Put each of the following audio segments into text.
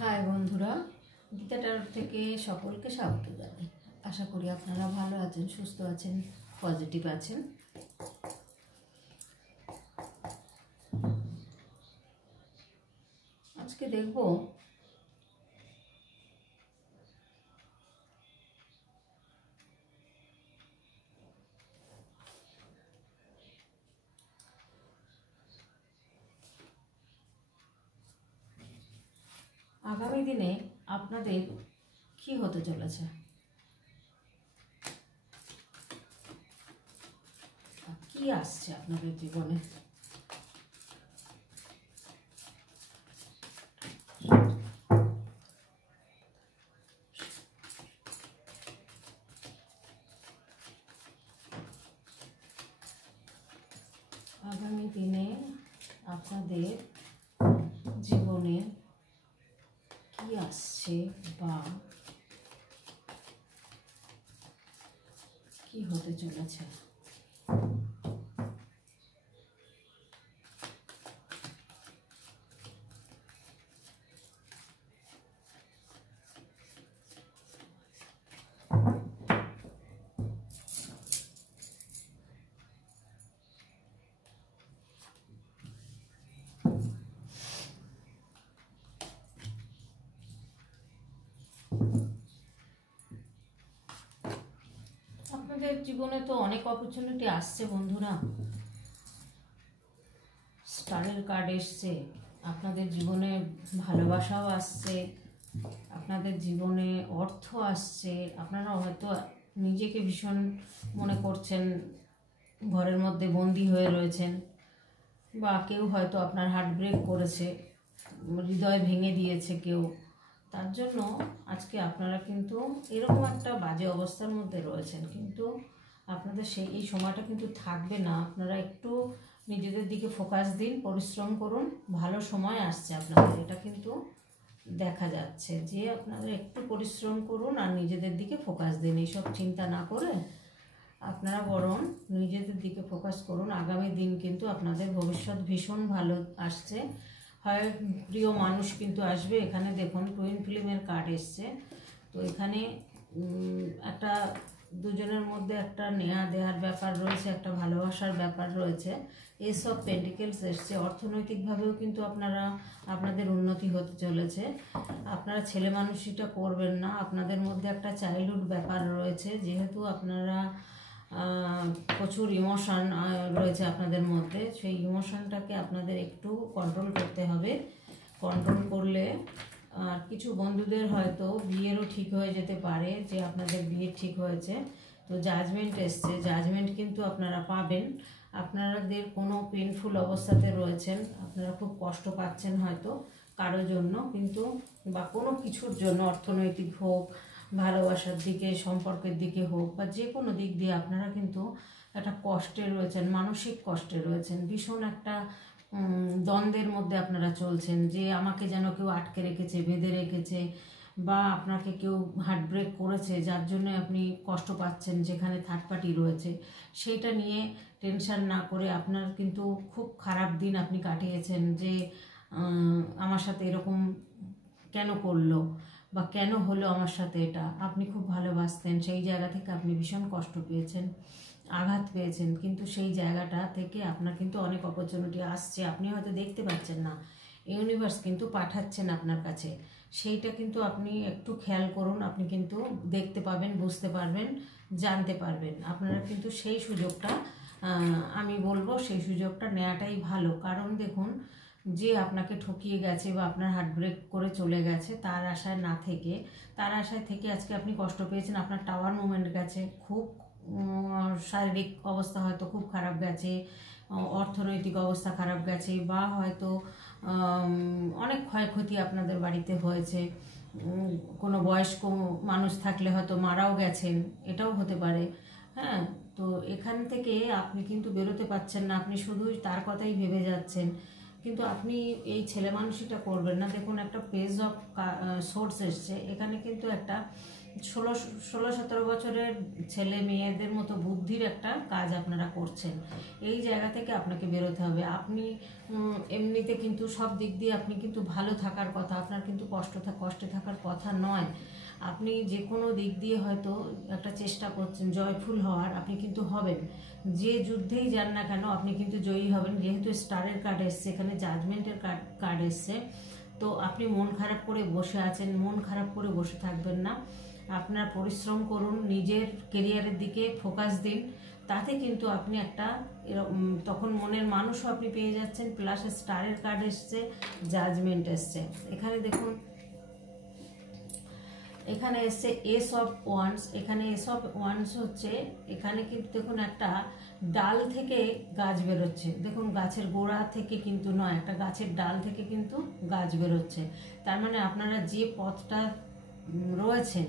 High বন্ধুরা, গীতা টারোট থেকে সকলকে স্বাগত জানাই। আশা করি আপনারা ভালো আছেন, সুস্থ আছেন, পজিটিভ আছেন। আজকে দেখব আগামী দিনে আপনাদের কি হতে চলেছে। কি আসছে আপনাদের জীবনে। আগামী দিনে আপনাদের জীবনে কি আসছে বা কি হতে চলেছে। আপনাদের জীবনে তো অনেক অপরচুনিটি আসছে বন্ধুরা। স্টারের কার্ড এসছে, আপনাদের জীবনে ভালোবাসাও আসছে, আপনাদের জীবনে অর্থ আসছে। আপনারা হয়তো নিজেকে ভীষণ মনে করছেন ঘরের মধ্যে বন্দি হয়ে রয়েছেন, বা কেউ হয়তো আপনার হার্ট ব্রেক করেছে, হৃদয় ভেঙে দিয়েছে কেউ। তার জন্য আজকে আপনারা কিন্তু এরকম একটা বাজে অবস্থার মধ্যে রয়েছেন, কিন্তু আপনাদের এই সময়টা কিন্তু থাকবে না। আপনারা একটু নিজেদের দিকে ফোকাস দিন, পরিশ্রম করুন, ভালো সময় আসছে আপনাদের। এটা কিন্তু দেখা যাচ্ছে যে আপনারা একটু পরিশ্রম করুন আর নিজেদের দিকে ফোকাস দিন। এইসব চিন্তা না করে আপনারা বরং নিজেদের দিকে ফোকাস করুন। আগামী দিন কিন্তু আপনাদের ভবিষ্যৎ ভীষণ ভালো আসছে। হয় প্রিয় মানুষ কিন্তু আসবে। এখানে দেখুন টুইন ফিল্মের কার্ড এসছে, তো এখানে একটা দুজনের মধ্যে একটা নেয়া দেওয়ার ব্যাপার রয়েছে, একটা ভালোবাসার ব্যাপার রয়েছে। এসব পেন্টিকেলস এসছে। অর্থনৈতিকভাবেও কিন্তু আপনাদের উন্নতি হতে চলেছে। আপনারা ছেলে মানুষিটা করবেন না। আপনাদের মধ্যে একটা চাইল্ডহুড ব্যাপার রয়েছে, যেহেতু আপনারা প্রচুর ইমোশন রয়েছে আপনাদের মধ্যে। সেই ইমোশনটাকে আপনাদের একটু কন্ট্রোল করতে হবে। কন্ট্রোল করলে আর কিছু বন্ধুদের হয়তো বিয়েরও ঠিক হয়ে যেতে পারে, যে আপনাদের বিয়ে ঠিক হয়েছে। তো জাজমেন্ট এসছে, জাজমেন্ট কিন্তু আপনারা পাবেন। আপনাদের কোনো পেনফুল অবস্থাতে রয়েছেন, আপনারা খুব কষ্ট পাচ্ছেন হয়তো কারোর জন্য, কিন্তু বা কোনো কিছুর জন্য, অর্থনৈতিক হোক, ভালোবাসার দিকে, সম্পর্কের দিকে হোক, বা যে কোনো দিক দিয়ে আপনারা কিন্তু একটা কষ্টে রয়েছেন, মানসিক কষ্টে রয়েছেন। ভীষণ একটা দ্বন্দ্বের মধ্যে আপনারা চলছেন, যে আমাকে যেন কেউ আটকে রেখেছে, বেঁধে রেখেছে, বা আপনাকে কেউ হার্ট ব্রেক করেছে, যার জন্য আপনি কষ্ট পাচ্ছেন, যেখানে থার্ড পার্টি রয়েছে। সেইটা নিয়ে টেনশন না করে আপনার কিন্তু খুব খারাপ দিন আপনি কাটিয়েছেন, যে আমার সাথে এরকম কেন করলো, বা কেন হলো আমার সাথে এটা। আপনি খুব ভালোবাসতেন, সেই জায়গা থেকে আপনি ভীষণ কষ্ট পেয়েছেন, আঘাত পেয়েছেন, কিন্তু সেই জায়গাটা থেকে আপনার কিন্তু অনেক অপরচুনিটি আসছে। আপনি হয়তো দেখতে পাচ্ছেন না, ইউনিভার্স কিন্তু পাঠাচ্ছেন আপনার কাছে। সেইটা কিন্তু আপনি একটু খেয়াল করুন, আপনি কিন্তু দেখতে পাবেন, বুঝতে পারবেন, জানতে পারবেন। আপনারা কিন্তু সেই সুযোগটা, আমি বলবো সেই সুযোগটা নেওয়াটাই ভালো। কারণ দেখুন, যে আপনাকে ঠকিয়ে গেছে বা আপনার হার্ট ব্রেক করে চলে গেছে, তার আশায় না থেকে, তার আশায় থেকে আজকে আপনি কষ্ট পেয়েছেন। আপনার টাওয়ার মুভমেন্ট গেছে, খুব শারীরিক অবস্থা হয়তো খুব খারাপ গেছে, অর্থনৈতিক অবস্থা খারাপ গেছে, বা হয়তো অনেক ক্ষয়ক্ষতি আপনাদের বাড়িতে হয়েছে। কোনো বয়স্ক মানুষ থাকলে হয়তো মারাও গেছেন, এটাও হতে পারে। হ্যাঁ, তো এখান থেকে আপনি কিন্তু বেরোতে পারছেন না, আপনি শুধুই তার কথাই ভেবে যাচ্ছেন। কিন্তু আপনি এই ছেলে মানুষটা করবেন না। দেখুন একটা পেজ অফ সোর্স এসছে, এখানে কিন্তু একটা 16-17 বছরের ছেলে মেয়েদের মতো বুদ্ধির একটা কাজ আপনারা করছেন। এই জায়গা থেকে আপনাকে বেরোতে হবে। আপনি এমনিতে কিন্তু সব দিক দিয়ে আপনি কিন্তু ভালো থাকার কথা, আপনার কিন্তু কষ্টে থাকার কথা নয়। আপনি যে কোনো দিক দিয়ে হয়তো একটা চেষ্টা করছেন জয়ফুল হওয়ার, আপনি কিন্তু হবেন। যে যুদ্ধেই যান না কেন আপনি কিন্তু জয়ী হবেন। যেহেতু স্টারের কার্ড এসছে, এখানে জাজমেন্টের কার্ড এসছে, তো আপনি মন খারাপ করে বসে আছেন, মন খারাপ করে বসে থাকবেন না। আপনার পরিশ্রম করুন, নিজের কেরিয়ারের দিকে ফোকাস দিন, তাতে কিন্তু আপনি একটা তখন মনের মানুষও আপনি পেয়ে যাচ্ছেন। প্লাস স্টারের কার্ড এসছে, জাজমেন্ট এসছে। এখানে দেখুন, এখানে এসছে এস অফ ওয়ান্স। এখানে এস অফ ওয়ান্স হচ্ছে, এখানে কিন্তু দেখুন একটা ডাল থেকে গাছ বেরোচ্ছে। দেখুন গাছের গোড়া থেকে কিন্তু নয়, একটা গাছের ডাল থেকে কিন্তু গাছ বেরোচ্ছে। তার মানে আপনারা যে পথটা রয়েছেন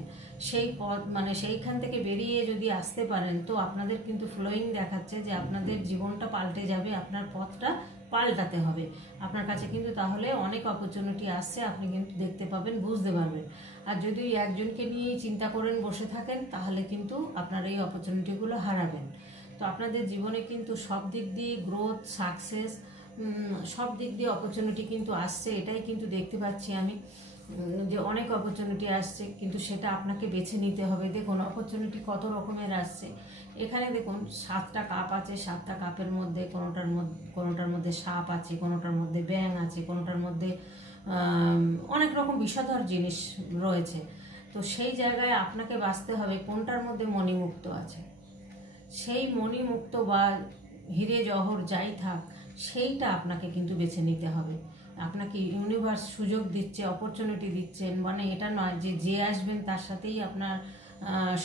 সেই পথ মানে সেইখান থেকে বেরিয়ে যদি আসতে পারেন, তো আপনাদের কিন্তু ফ্লোয়িং দেখাচ্ছে যে আপনাদের জীবনটা পাল্টে যাবে, আপনার পথটা পাল্টাতে হবে আপনার কাছে। কিন্তু তাহলে অনেক অপরচুনিটি আসছে, আপনি কিন্তু দেখতে পাবেন, বুঝতে পারবেন। আর যদি একজনকে নিয়েই চিন্তা করেন বসে থাকেন, তাহলে কিন্তু আপনার এই অপরচুনিটিগুলো হারাবেন। তো আপনাদের জীবনে কিন্তু সব দিক দিয়ে গ্রোথ, সাকসেস, সব দিক দিয়ে অপরচুনিটি কিন্তু আসছে। এটাই কিন্তু দেখতে পাচ্ছি আমি, যে অনেক অপরচুনিটি আসছে, কিন্তু সেটা আপনাকে বেছে নিতে হবে। দেখুন অপরচুনিটি কত রকমের আসছে। এখানে দেখুন 7টা কাপ আছে, 7টা কাপের মধ্যে কোনোটার মধ্যে সাপ আছে, কোনোটার মধ্যে ব্যাঙ আছে, কোনোটার মধ্যে অনেক রকম বিষধর জিনিস রয়েছে। তো সেই জায়গায় আপনাকে বাঁচতে হবে কোনটার মধ্যে মণিমুক্ত আছে। সেই মণিমুক্ত বা হিরে জহর যাই থাক, সেইটা আপনাকে কিন্তু বেছে নিতে হবে। আপনাকে ইউনিভার্স সুযোগ দিচ্ছে, অপরচুনিটি দিচ্ছেন, মানে এটা নয় যে আসবেন তার সাথেই আপনার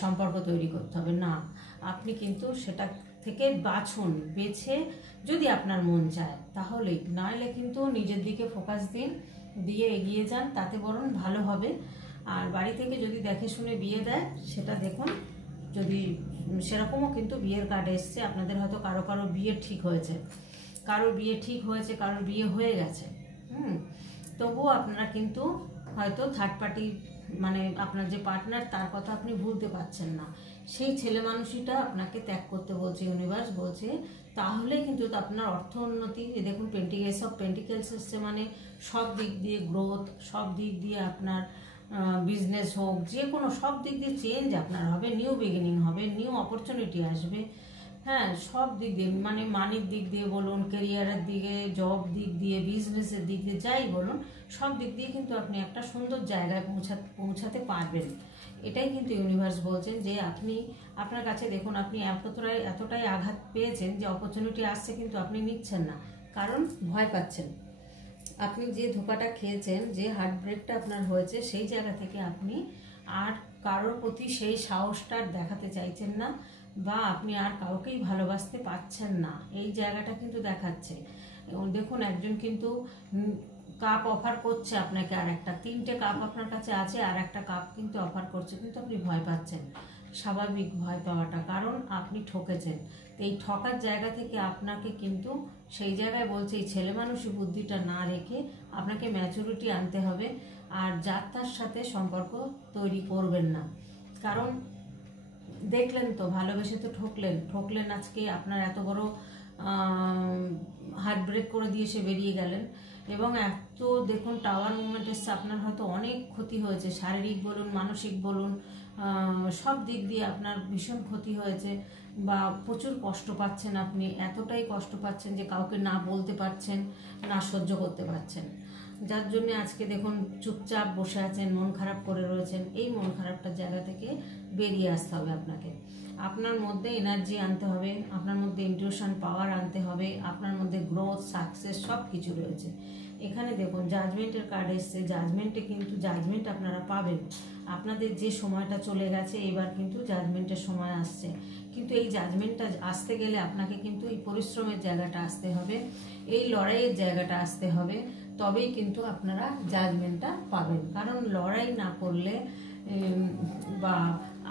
সম্পর্ক তৈরি করতে হবে, না। আপনি কিন্তু সেটা থেকে বাছুন, বেছে যদি আপনার মন চায় তাহলেই, নাহলে কিন্তু নিজের দিকে ফোকাস দিন, দিয়ে এগিয়ে যান, তাতে বরং ভালো হবে। আর বাড়ি থেকে যদি দেখে শুনে বিয়ে দেয়, সেটা দেখুন, যদি সেরকমও কিন্তু বিয়ের কার্ড এসছে। আপনাদের হয়তো কারো কারো বিয়ে ঠিক হয়েছে, কারোর বিয়ে হয়ে গেছে। তবুও আপনারা কিন্তু হয়তো থার্ড পার্টি, মানে আপনার যে পার্টনার, তার কথা আপনি ভুলতে পারছেন না। সেই ছেলে মানুষটা আপনাকে ত্যাগ করতে বলছে, ইউনিভার্স বলছে। তাহলে কিন্তু আপনার অর্থ উন্নতি, দেখুন এস অফ পেন্টিকেলস এসছে, মানে সব দিক দিয়ে গ্রোথ, সব দিক দিয়ে আপনার বিজনেস হোক, যে কোনো সব দিক দিয়ে চেঞ্জ আপনার হবে, নিউ বিগিনিং হবে, নিউ অপরচুনিটি আসবে। হ্যাঁ, সব দিক দিয়ে, মানে মানির দিক দিয়ে বলুন, কেরিয়ারের দিকে, জব দিক দিয়ে, বিজনেসের দিক দিয়ে, যাই বলুন, সব দিক দিয়ে কিন্তু আপনি একটা সুন্দর জায়গায় পৌঁছাতে পারবেন। এটাই কিন্তু ইউনিভার্স বলছেন, যে আপনি আপনার কাছে দেখুন, আপনি এতটাই আঘাত পেয়েছেন যে অপরচুনিটি আসছে, কিন্তু আপনি নিচ্ছেন না, কারণ ভয় পাচ্ছেন। আপনি যে ধোকাটা খেয়েছেন, যে হার্ট ব্রেকটা আপনার হয়েছে, সেই জায়গা থেকে আপনি আর কারোর প্রতি সেই সাহসটা দেখাতে চাইছেন না, বা আপনি আর কাউকেই ভালোবাসতে পারছেন না, এই জায়গাটা কিন্তু দেখাচ্ছে। দেখুন একজন কিন্তু কাপ অফার করছে আপনাকে, আর একটা 3টে কাপ আপনার কাছে আছে, আর একটা কাপ কিন্তু অফার করছে, কিন্তু আপনি ভয় পাচ্ছেন। স্বাভাবিক ভয় পাওয়াটা, কারণ আপনি ঠকেছেন। এই ঠকার জায়গা থেকে আপনাকে কিন্তু সেই জায়গায় বলছে, এই ছেলে মানুষই বুদ্ধিটা না রেখে আপনাকে ম্যাচুরিটি আনতে হবে। আর যার তার সাথে সম্পর্ক তৈরি করবেন না, কারণ দেখলেন তো ভালোবেসে তো ঠকলেন। আজকে আপনার এত বড় হার্ট ব্রেক করে দিয়ে সে বেরিয়ে গেলেন। এবং এত দেখুন টাওয়ার মুভমেন্ট এসছে, আপনার হয়তো অনেক ক্ষতি হয়েছে, শারীরিক বলুন, মানসিক বলুন, সব দিক দিয়ে আপনার ভীষণ ক্ষতি হয়েছে, বা প্রচুর কষ্ট পাচ্ছেন। আপনি এতটাই কষ্ট পাচ্ছেন যে কাউকে না বলতে পারছেন না, সহ্য করতে পারছেন, যার জন্য আজকে দেখুন চুপচাপ বসে আছেন, মন খারাপ করে রয়েছেন। এই মন খারাপটার জায়গা থেকে বেরিয়ে আসতে হবে আপনাকে। আপনার মধ্যে এনার্জি আনতে হবে, আপনার মধ্যে ইনটিউশন পাওয়ার আনতে হবে, আপনার মধ্যে গ্রোথ, সাকসেস সব কিছু রয়েছে। এখানে দেখুন জাজমেন্টের কার্ড এসছে, জাজমেন্ট আপনারা পাবেন। আপনাদের যে সময়টা চলে গেছে, এবার কিন্তু জাজমেন্টের সময় আসছে। কিন্তু এই জাজমেন্টটা আসতে গেলে আপনাকে কিন্তু এই পরিশ্রমের জায়গাটা আসতে হবে, এই লড়াইয়ের জায়গাটা আসতে হবে, তবেই কিন্তু আপনারা জাজমেন্টটা পাবেন। কারণ লড়াই না করলে, বা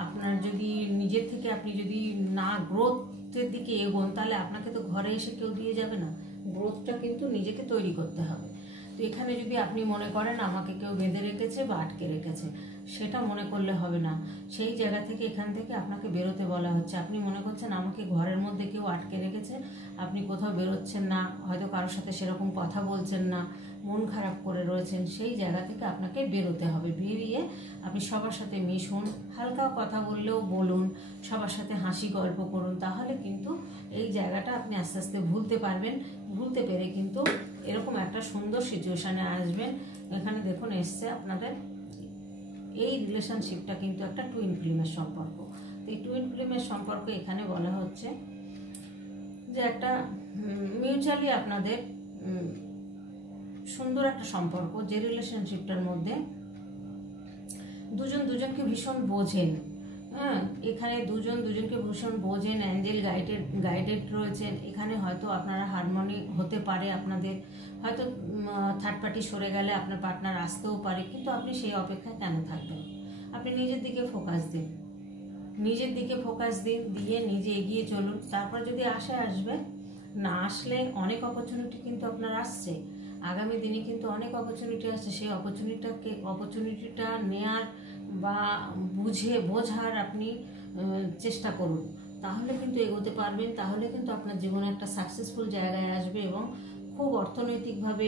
আপনার যদি নিজের থেকে আপনি যদি না গ্রোথের দিকে এগোন, তাহলে আপনাকে তো ঘরে এসে কেউ দিয়ে যাবে না। গ্রোথটা কিন্তু নিজেকে তৈরি করতে হবে। তো এখানে যদি আপনি মনে করেন আমাকে কেউ বেঁধে রেখেছে বা আটকে রেখেছে, সেটা মনে করলে হবে না। সেই জায়গা থেকে এখান থেকে আপনাকে বেরোতে বলা হচ্ছে। আপনি মনে করছেন আমাকে ঘরের মধ্যে কেউ আটকে রেখেছে, আপনি কোথাও বেরোচ্ছেন না, হয়তো কারোর সাথে সেরকম কথা বলছেন না, মন খারাপ করে রয়েছেন, সেই জায়গা থেকে আপনাকে বেরোতে হবে। বেরিয়ে আপনি সবার সাথে মিশুন, হালকা কথা বললেও বলুন, সবার সাথে হাসি গল্প করুন, তাহলে কিন্তু এই জায়গাটা আপনি আস্তে আস্তে ভুলতে পারবেন। ভুলতে পেরে কিন্তু এরকম একটা সুন্দর সিচুয়েশানে আসবেন। এখানে দেখুন এসছে আপনাদের এই রিলেশনশিপটা কিন্তু একটা টুইন ফ্লেমের সম্পর্ক। তো এই টুইন ফ্লেমের সম্পর্ক এখানে বলা হচ্ছে যে একটা মিউচুয়ালি আপনাদের সুন্দর একটা সম্পর্ক, যে রিলেশনশিপটার মধ্যে দুজন দুজনকে ভীষণ বোঝেন। হ্যাঁ, এখানে দুজন দুজনকে ভীষণ বোঝেন, অ্যাঞ্জেল গাইডেড রয়েছেন। এখানে হয়তো আপনারা হারমোনি হতে পারে, আপনাদের হয়তো থার্ড পার্টি সরে গেলে আপনার পার্টনার আসতেও পারে, কিন্তু আপনি সেই অপেক্ষায় কেন থাকবেন? আপনি নিজের দিকে ফোকাস দিন, নিজের দিকে ফোকাস দিন, দিয়ে নিজে এগিয়ে চলুন। তারপর যদি আসবে, না আসলে অনেক অপরচুনিটি কিন্তু আপনার আসছে, আগামী দিনে কিন্তু অনেক অপরচুনিটি আসছে। সেই অপরচুনিটিটা নেয়ার বা বোঝার আপনি চেষ্টা করুন, তাহলে কিন্তু এগোতে পারবেন। তাহলে কিন্তু আপনার জীবনে একটা সাকসেসফুল জায়গায় আসবে এবং খুব অর্থনৈতিকভাবে,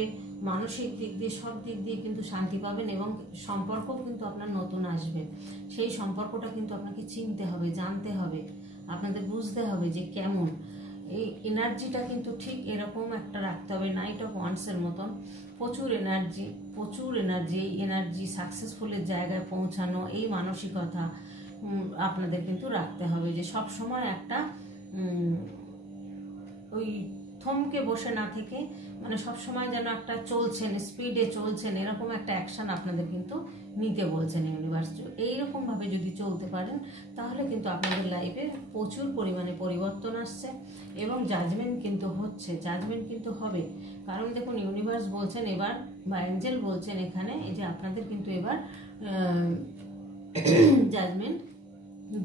মানসিক দিক দিয়ে, সব দিক দিয়ে কিন্তু শান্তি পাবেন এবং সম্পর্ক কিন্তু আপনার নতুন আসবে। সেই সম্পর্কটা কিন্তু আপনাকে চিনতে হবে, জানতে হবে, আপনাদের বুঝতে হবে যে কেমন। এই এনার্জিটা কিন্তু ঠিক এরকম একটা রাখতে হবে, নাইট অফ ওয়ান্সের মতন। প্রচুর এনার্জি, এই এনার্জি সাকসেসফুলের জায়গায় পৌঁছানো, এই মানসিকতা আপনাদের কিন্তু রাখতে হবে যে সব সময় একটা ওই থমকে বসে না থেকে, মানে সবসময় যেন একটা চলছেন, স্পিডে চলছেন, এরকম একটা অ্যাকশন আপনাদের কিন্তু নিতে বলছেন ইউনিভার্স। এইরকমভাবে যদি চলতে পারেন তাহলে কিন্তু আপনাদের লাইফে প্রচুর পরিমাণে পরিবর্তন আসছে এবং জাজমেন্ট কিন্তু হবে। কারণ দেখুন ইউনিভার্স বলছেন এবার, বা অ্যাঞ্জেল বলছেন এখানে, এই যে আপনাদের কিন্তু এবার জাজমেন্ট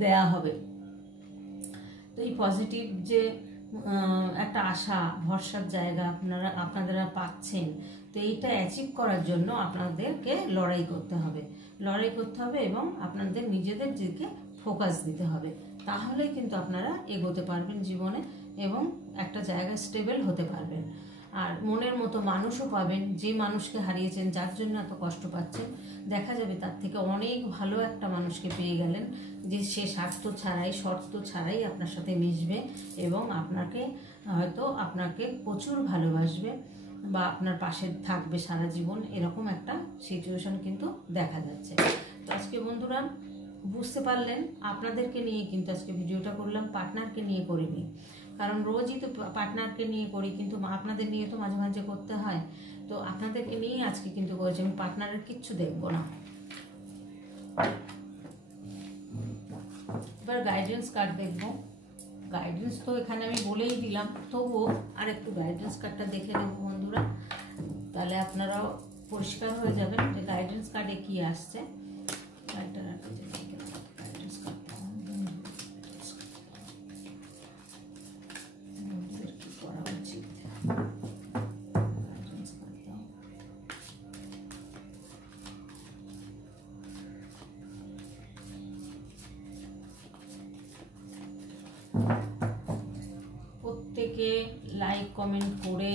দেয়া হবে। তো এই পজিটিভ যে একটা আশা ভরসার জায়গা আপনারা পাচ্ছেন, তো এইটা অ্যাচিভ করার জন্য আপনাদেরকে লড়াই করতে হবে এবং আপনাদের নিজেদের দিকে ফোকাস দিতে হবে। তাহলে কিন্তু আপনারা এগোতে পারবেন জীবনে এবং একটা জায়গায় স্টেবল হতে পারবেন। আর মনের মতো মানুষও পাবেন, যে মানুষকে হারিয়েছেন, যার জন্য এত কষ্ট পাচ্ছেন, দেখা যাবে তার থেকে অনেক ভালো একটা মানুষকে পেয়ে গেলেন, যে সে শর্ত ছাড়াই আপনার সাথে মিশবে এবং আপনাকে প্রচুর ভালোবাসবে বা আপনার পাশে থাকবে সারা জীবন। এরকম একটা সিচুয়েশন কিন্তু দেখা যাচ্ছে। তো আজকে বন্ধুরা বুঝতে পারলেন, আপনাদেরকে নিয়ে কিন্তু আজকে ভিডিওটা করলাম, পার্টনারকে নিয়ে করিনি। কারণ রোজই তো পার্টনারকে নিয়ে করি, কিন্তু আপনাদের নিয়ে তো মাঝে মাঝে করতে হয়। তো আপনাদেরকে নিয়ে আজকে কিন্তু করেছি, আমি পার্টনারের কিচ্ছু দেখবো না। এবার গাইডেন্স কার্ড দেখবো। গাইডেন্স তো এখানে আমি বলেই দিলাম, তবুও আর একটু গাইডেন্স কার্ডটা দেখে নেব বন্ধুরা, তাহলে আপনারাও পরিষ্কার হয়ে যাবেন যে গাইডেন্স কার্ডে কি আসছে। প্রত্যেকে লাইক কমেন্ট করে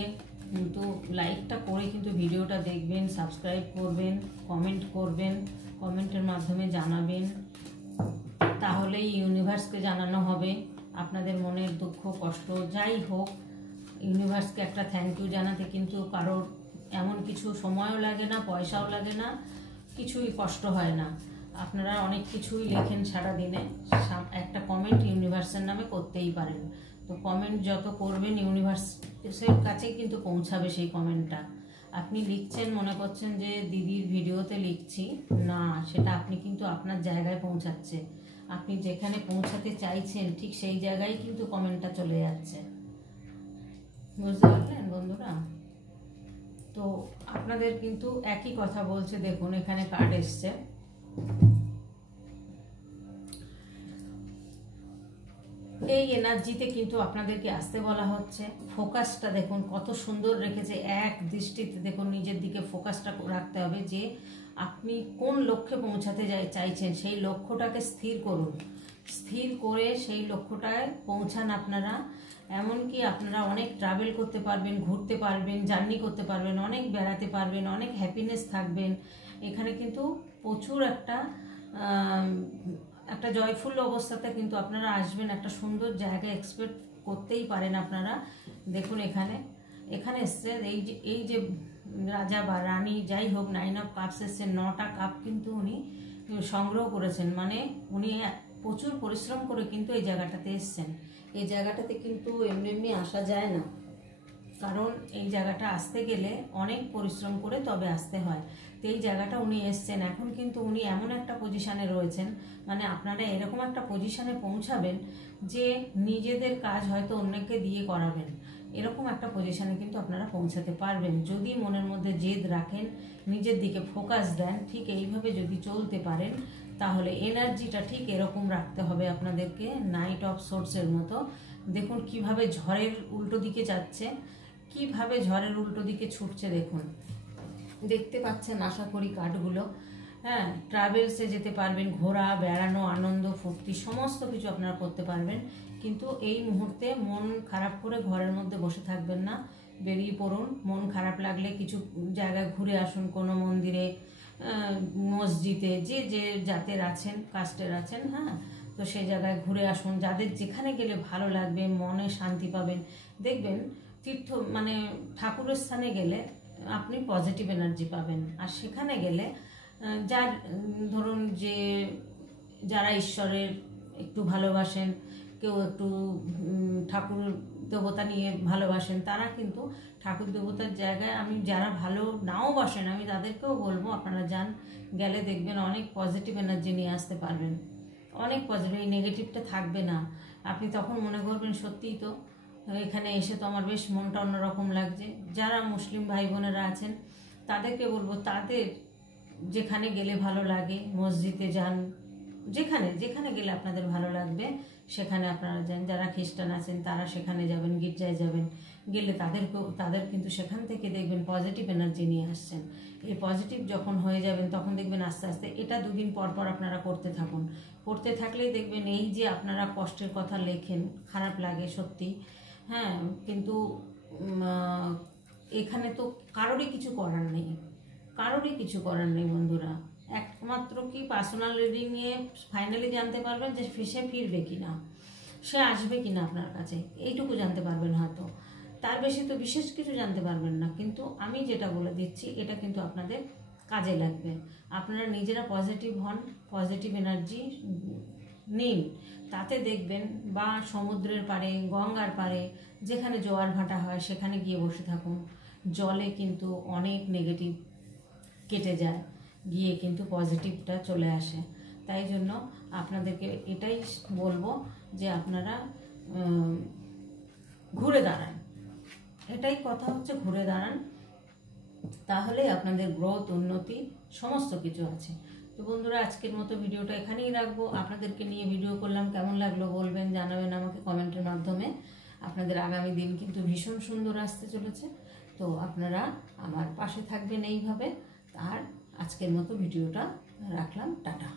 কিন্তু ভিডিওটা দেখবেন, সাবস্ক্রাইব করবেন, কমেন্ট করবেন, কমেন্টের মাধ্যমে জানাবেন। তাহলেই ইউনিভার্সকে জানানো হবে আপনাদের মনের দুঃখ কষ্ট যাই হোক। ইউনিভার্সকে একটা থ্যাংক ইউ জানাতে কিন্তু কারোর এমন কিছু সময়ও লাগে না, পয়সাও লাগে না, কিছুই কষ্ট হয় না। আপনারা অনেক কিছুই লেখেন সারাদিনে, একটা কমেন্ট ইউনিভার্সের নামে করতেই পারেন। তো কমেন্ট যত করবেন ইউনিভার্সের কাছে কিন্তু পৌঁছাবে সেই কমেন্টটা। আপনি লিখছেন, মনে করছেন যে দিদির ভিডিওতে লিখছি, না, সেটা আপনি কিন্তু আপনার জায়গায় পৌঁছাচ্ছে। আপনি যেখানে পৌঁছাতে চাইছেন ঠিক সেই জায়গায় কিন্তু কমেন্টটা চলে যাচ্ছে। বুঝতে পারলেন বন্ধুরা? তো আপনাদের কিন্তু একই কথা বলছে। দেখুন এখানে কার্ড এসছে, এই এনার্জিতে কিন্তু আপনাদেরকে আসতে বলা হচ্ছে। ফোকাসটা দেখুন কত সুন্দর রেখেছে, এক দৃষ্টিতে দেখুন নিজের দিকে ফোকাসটা রাখতে হবে যে আপনি কোন লক্ষ্যে পৌঁছাতে চাইছেন, সেই লক্ষ্যটাকে স্থির করুন। স্থির করে সেই লক্ষ্যটায় পৌঁছান আপনারা। এমনকি আপনারা অনেক ট্রাভেল করতে পারবেন, ঘুরতে পারবেন, জার্নি করতে পারবেন, অনেক বেড়াতে পারবেন, অনেক হ্যাপিনেস থাকবেন। এখানে কিন্তু প্রচুর একটা জয়ফুল অবস্থাতে কিন্তু আপনারা আসবেন। একটা সুন্দর জায়গা এক্সপেক্ট করতেই পারেন আপনারা। দেখুন এখানে এসছে এই যে রাজা বা রানী যাই হোক, 9 অফ কাপস এসছে, 9টা কাপ কিন্তু উনি সংগ্রহ করেছেন। মানে উনি প্রচুর পরিশ্রম করে কিন্তু এই জায়গাটাতে এসছেন। এই জায়গাটাতে কিন্তু এমনি এমনি আসা যায় না, কারণ এই জায়গাটা আসতে গেলে অনেক পরিশ্রম করে তবে আসতে হয়। তো এই জায়গাটা উনি এসছেন। এখন কিন্তু উনি এমন একটা পজিশানে রয়েছেন, মানে আপনারা এরকম একটা পজিশানে পৌঁছাবেন যে নিজেদের কাজ হয়তো অন্যকে দিয়ে করাবেন, এরকম একটা পজিশানে কিন্তু আপনারা পৌঁছাতে পারবেন যদি মনের মধ্যে জেদ রাখেন, নিজের দিকে ফোকাস দেন। ঠিক এইভাবে যদি চলতে পারেন তাহলে এনার্জিটা ঠিক এরকম রাখতে হবে আপনাদেরকে, নাইট অফ সোর্সের মতো। দেখুন কিভাবে ঝড়ের উল্টো দিকে যাচ্ছে, কিভাবে ঝড়ের উল্টো দিকে ছুটছে দেখুন, দেখতে পাচ্ছেন আশা করি কার্ডগুলো। হ্যাঁ, ট্রাভেলসে যেতে পারবেন, ঘোরা বেড়ানো আনন্দ ফুর্তি সমস্ত কিছু আপনারা করতে পারবেন। কিন্তু এই মুহূর্তে মন খারাপ করে ঘরের মধ্যে বসে থাকবেন না, বেরিয়ে পড়ুন। মন খারাপ লাগলে কিছু জায়গায় ঘুরে আসুন, কোনো মন্দিরে, মসজিদে, যে যে জাতের আছেন, কাস্টের আছেন, হ্যাঁ, তো সেই জায়গায় ঘুরে আসুন। যাদের যেখানে গেলে ভালো লাগবে, মনে শান্তি পাবেন। দেখবেন তীর্থ মানে ঠাকুরের স্থানে গেলে আপনি পজিটিভ এনার্জি পাবেন। আর সেখানে গেলে যার ধরুন যে যারা ঈশ্বরের একটু ভালোবাসেন, কেউ একটু ঠাকুর দেবতা নিয়ে ভালোবাসেন, তারা কিন্তু ঠাকুর দেবতার জায়গায়, আমি যারা ভালো নাও বাসেন আমি তাদেরকেও বলবো আপনারা যান, গেলে দেখবেন অনেক পজিটিভ এনার্জি নিয়ে আসতে পারবেন, অনেক পজিটিভ, এই নেগেটিভটা থাকবে না। আপনি তখন মনে করবেন সত্যিই তো এখানে এসে তো আমার বেশ মনটা অন্যরকম লাগছে। যারা মুসলিম ভাই বোনেরা আছেন তাদেরকে বলবো তাদের যেখানে গেলে ভালো লাগে, মসজিদে যান, যেখানে যেখানে গেলে আপনাদের ভালো লাগবে সেখানে আপনারা যান। যারা খ্রিস্টান আছেন তারা সেখানে যাবেন, গির্জায় যাবেন, গেলে তাদের কিন্তু সেখান থেকে দেখবেন পজিটিভ এনার্জি নিয়ে আসছেন। এই পজিটিভ যখন হয়ে যাবেন তখন দেখবেন আস্তে আস্তে এটা 2 দিন পর পর আপনারা করতে থাকুন। করতে থাকলেই দেখবেন এই যে আপনারা কষ্টের কথা লেখেন, খারাপ লাগে সত্যি, হ্যাঁ, কিন্তু এখানে তো কারোরই কিছু করার নেই, কারোরই কিছু করার নেই বন্ধুরা। একমাত্র কি পার্সোনাল রিডিং নিয়ে ফাইনালি জানতে পারবেন যে সে ফিরবে কিনা, সে আসবে কিনা আপনার কাছে, এইটুকু জানতে পারবেন হয়তো। তার বেশি তো বিশেষ কিছু জানতে পারবেন না। কিন্তু আমি যেটা বলে দিচ্ছি এটা কিন্তু আপনাদের কাজে লাগবে। আপনারা নিজেরা পজিটিভ হন, পজিটিভ এনার্জি নিন, তাতে দেখবেন। বা সমুদ্রের পাড়ে, গঙ্গার পাড়ে, যেখানে জোয়ার ভাটা হয় সেখানে গিয়ে বসে থাকুন। জলে কিন্তু অনেক নেগেটিভ কেটে যায়, গিয়ে কিন্তু পজিটিভটা চলে আসে। তাই জন্য আপনাদেরকে এটাই বলবো যে আপনারা ঘুরে দাঁড়ান, এটাই কথা হচ্ছে, ঘুরে দাঁড়ান, তাহলে আপনাদের গ্রোথ উন্নতি সমস্ত কিছু আছে। তো বন্ধুরা আজকের মতো ভিডিওটা এখানেই রাখবো। আপনাদেরকে নিয়ে ভিডিও করলাম, কেমন লাগলো বলবেন, জানাবেন আমাকে কমেন্টের মাধ্যমে। আপনাদের আগামী দিন কিন্তু ভীষণ সুন্দর আসতে চলেছে, তো আপনারা আমার পাশে থাকবেন এইভাবে। আর আজকের মতো ভিডিওটা রাখলাম, টাটা।